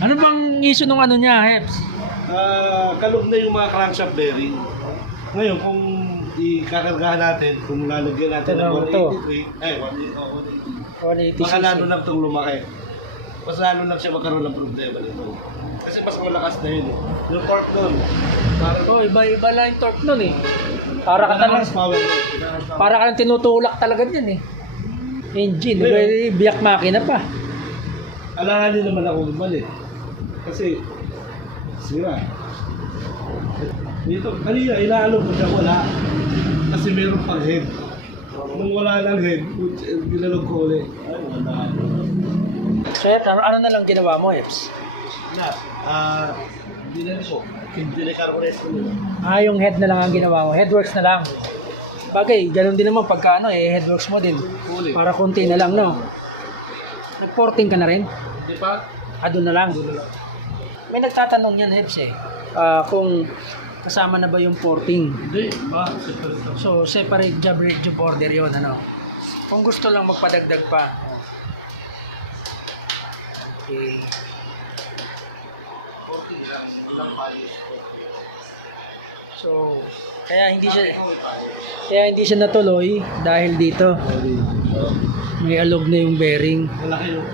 Ano bang issue nung ano niya, Heps? Ah, kalog na yung mga crankshaft bearing. Ngayon, kung ikakargahan natin, kung lalagyan natin Ito ng na, ito. 183, ay, 183, 180 baka lalo lang itong lumaki. Mas lalo lang siya magkaroon ng problema nito. Kasi mas malakas na yun. eh. Yung torque doon, parang Oh, iba-iba lang yung torque nun eh. Para ka talagang, power para ka lang tinutulak talaga din eh. Engine, Ngayon- yeah. biyak makina pa. Alanganin naman ako bumalik. Kasi, sira. Dito, kanina, inaalog ko siya, wala. Kasi meron pang head. Nung wala ng head, ginalog ko ulit. Ay, wala. So, Heps, ano, ano na lang ginawa mo, Heps? Na, ah, dinali ko. Dinali ko. Ah, yung head na lang ang ginawa mo. Headworks na lang. Bagay, ganun din naman pagka ano eh, headworks mo din. Para konti na lang, no? Nag-porting ka na rin? Di ba? Ah, doon na lang. May nagtatanong yan, Heps eh. Ah, kung kasama na ba yung porting. Hindi, ba? So, separate job, job order yon ano. Kung gusto lang magpadagdag pa. Okay. So, kaya hindi siya kaya hindi siya natuloy dahil dito may alog na yung bearing. Malaki yung